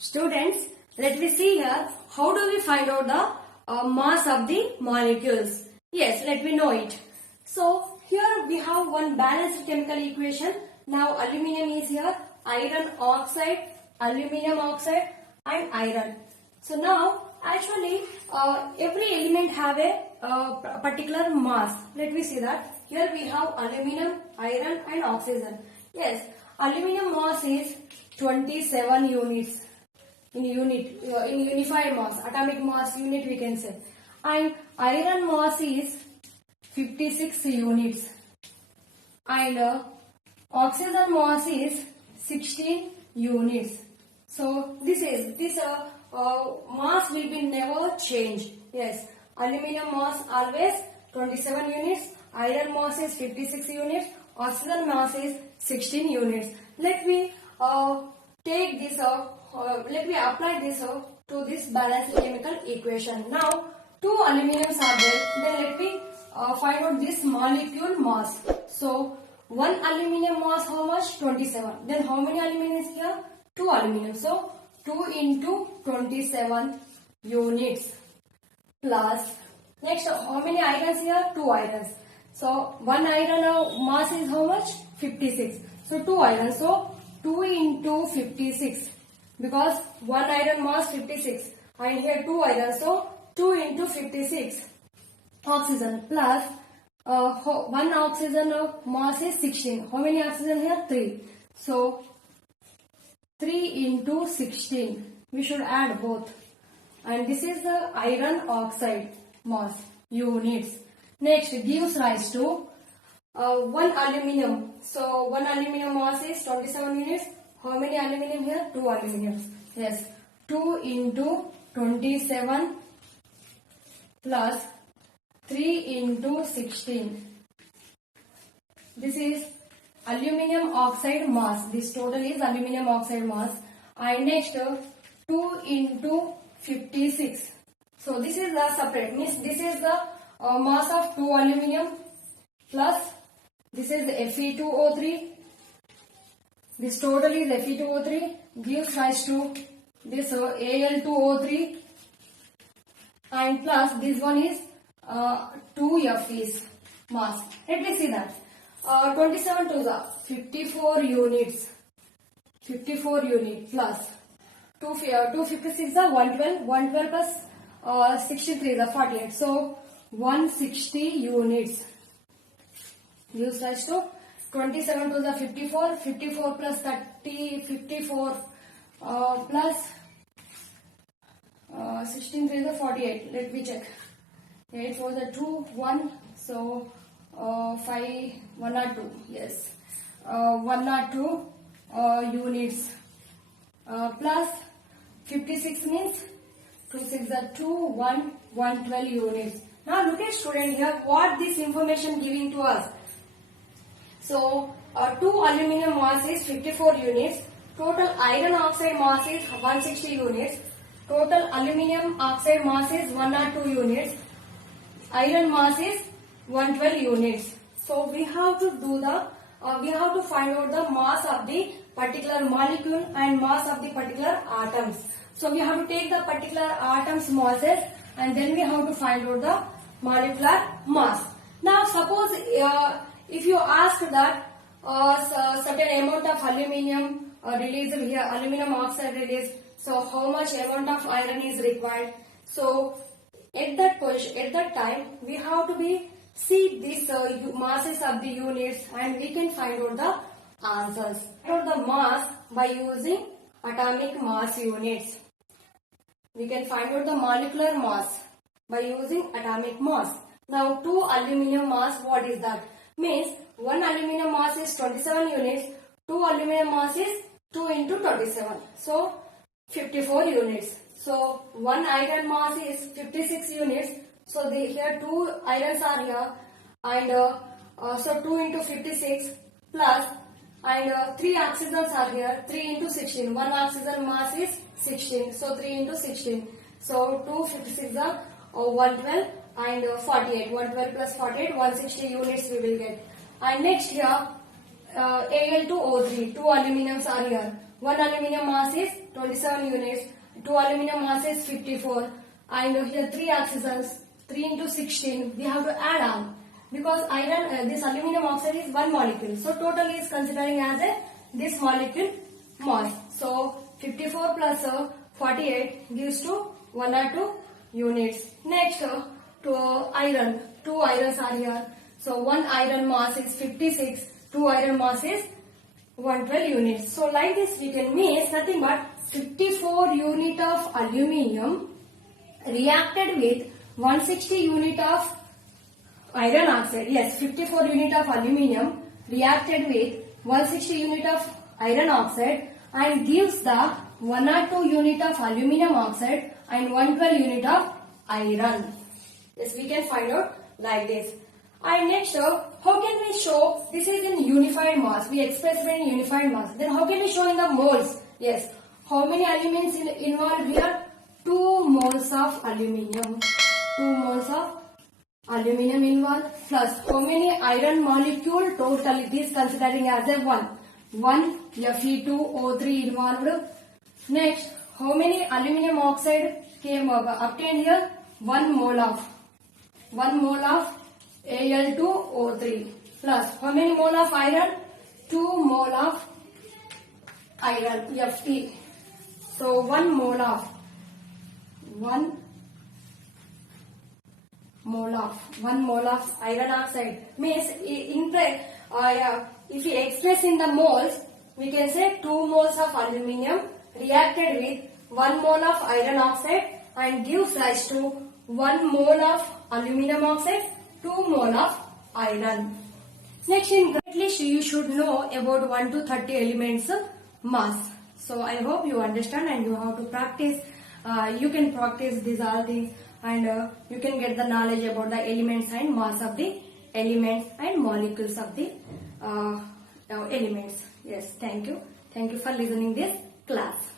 Students, let me see here, how do we find out the mass of the molecules? Yes, let me know it. So, here we have one balanced chemical equation. Now, aluminium is here, iron oxide, aluminium oxide and iron. So, now, actually, every element have a particular mass. Let me see that. Here we have aluminium, iron and oxygen. Yes, aluminium mass is 27 units. In unified mass, atomic mass unit we can say, and iron mass is 56 units, and oxygen mass is 16 units. So this mass will be never changed. Yes, aluminium mass always 27 units, iron mass is 56 units, oxygen mass is 16 units. Let me take this let me apply this to this balanced chemical equation. Now, two aluminiums are there. Then let me find out this molecule mass. So, one aluminium mass how much? 27. Then how many aluminiums here? Two aluminium. So, 2 into 27 units plus, next how many irons here? 2 irons. So, one iron mass is how much? 56. So, 2 irons. So, 2 into 56. Because one iron mass 56 and here 2 iron, so 2 into 56 oxygen plus one oxygen mass is 16. How many oxygen here? 3. So 3 into 16. We should add both. And this is the iron oxide mass units. Next gives rise to one aluminium. So one aluminium mass is 27 units. How many aluminium here? 2 aluminiums. Yes. 2 into 27 plus 3 into 16. This is aluminium oxide mass. This total is aluminium oxide mass. And next 2 into 56. So this is the separate. Means this is the mass of 2 aluminium plus this is Fe2O3. This total is Fe2O3 gives rise to this Al2O3 and plus this one is 2 Fe's mass. Let me see that. 27 to the 54 units. 54 unit plus 256 is the 112. 112 plus 63 is the 48. So 160 units gives rise to 27 to the 54, 54 plus 30, 54 plus 16 to the 48. Let me check. 8 for the 2, 1. So 5, 102. Yes. 102 units plus 56 means 2 6 are 2, 1, 112 units. Now look at student here what this information giving to us. So, 2 aluminium mass is 54 units, total iron oxide mass is 160 units, total aluminium oxide mass is 102 units, iron mass is 112 units. So, we have to do the, we have to find out the mass of the particular molecule and mass of the particular atoms. So, we have to take the particular atoms masses and then we have to find out the molecular mass. Now, suppose if you ask that certain amount of aluminium released here, aluminium oxide released, so how much amount of iron is required? So at that position, at that time, we have to see these masses of the units and we can find out the answers. Find out the mass by using atomic mass units. We can find out the molecular mass by using atomic mass. Now 2 aluminium mass, what is that? Means 1 aluminium mass is 27 units, 2 aluminium mass is 2 into 27. So 54 units. So 1 iron mass is 56 units. So here 2 irons are here and so 2 into 56 plus and 3 oxygens are here, 3 into 16. 1 oxygen mass is 16. So 3 into 16. So 256 are 112 and 48. 112 plus 48, 160 units we will get. And next here Al2O3, 2 aluminiums are here. one aluminum mass is 27 units, two aluminum mass is 54, and here 3 oxygens, 3 into 16, we have to add on. Because iron, this aluminum oxide is one molecule, so total is considering as this molecule mass. So 54 plus 48 gives to 102 units. Next, to iron, 2 irons are here. So 1 iron mass is 56, 2 iron mass is 112 units. So like this we can make nothing but 54 unit of aluminium reacted with 160 unit of iron oxide. Yes, 54 unit of aluminium reacted with 160 unit of iron oxide and gives the 102 unit of aluminum oxide and 112 unit of iron. Yes, we can find out like this. And next, how can we show this is in unified mass? We express it in unified mass. Then how can we show in the moles? Yes, how many elements involved here? 2 moles of aluminium. 2 moles of aluminum involved plus how many iron molecule total it is considering as a 1. 1 Fe2O3 involved. Next, how many aluminum oxide came obtained here? 1 mole of Al2O3 plus how many mole of iron? 2 mole of iron Fe. So 1 mole of iron oxide means if we express in the moles, we can say 2 moles of aluminium reacted with 1 mole of iron oxide and gives rise to 1 mole of aluminum oxide, 2 mole of iron. Next, at least you should know about 1 to 30 elements mass. So I hope you understand and you have to practice. You can practice these all things and you can get the knowledge about the elements and mass of the elements and molecules of the elements. Yes, thank you. Thank you for listening this class.